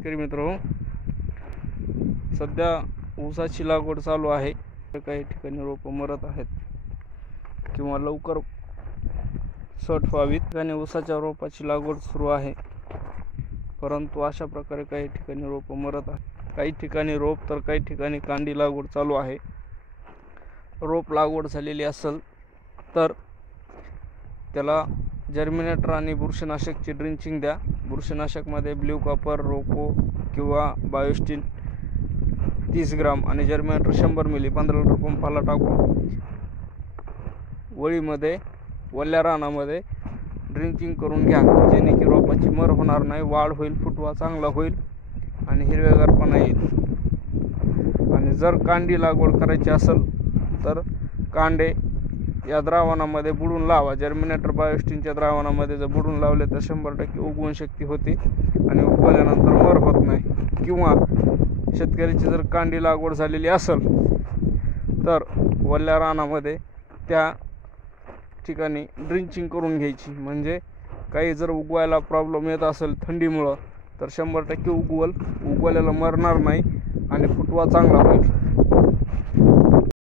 शेतकरी मित्र, सध्या ऊसाची लागवड चालू आहे. काही ठिकाणी रोपं मरत आहेत किंवा लवकर सट व्हावीत. ठिकाणी ऊसाच्या रोपाची लागवड सुरू आहे, परंतु अशा प्रकारे काही ठिकाणी रोपं मरत आहेत. काही ठिकाणी रोप तर काही ठिकाणी कांडी लागवड चालू आहे. रोप लागवड झालेली असेल तर त्याला जर्मिनेटर आणि बुरशीनाशकची ड्रिंचिंग द्या. बुरशीनाशकमध्ये ब्ल्यू कॉपर, रोको किंवा बायोस्टीन 30 ग्राम आणि जर्मिनेटर 100 मिली 15 लिटर पंपाला टाकून वळीमध्ये वल्ल्या रानामध्ये ड्रिंचिंग करून घ्या, जेणे की रोपाची मर होणार नाही, वाढ होईल, फुटवा चांगला होईल आणि हिरवेगारपणा येईल. आणि जर कांडी लागवड करायची असेल तर कांडे या द्रावणामध्ये बुडून लावा. जर्मिनेटर बायोस्टीनच्या द्रावणामध्ये जर बुडून लावले तर 100% उगवण शक्ती होते आणि उगवल्यानंतर मर होत नाही. किंवा शेतकऱ्याची जर कांडी लागवड झालेली असेल तर वल्ल्या रानामध्ये त्या ठिकाणी ड्रिंचिंग करून घ्यायची. म्हणजे काही जर उगवायला प्रॉब्लेम येत असेल थंडीमुळं तर 100% उगवलेलं मरणार नाही आणि फुटवा चांगला होईल.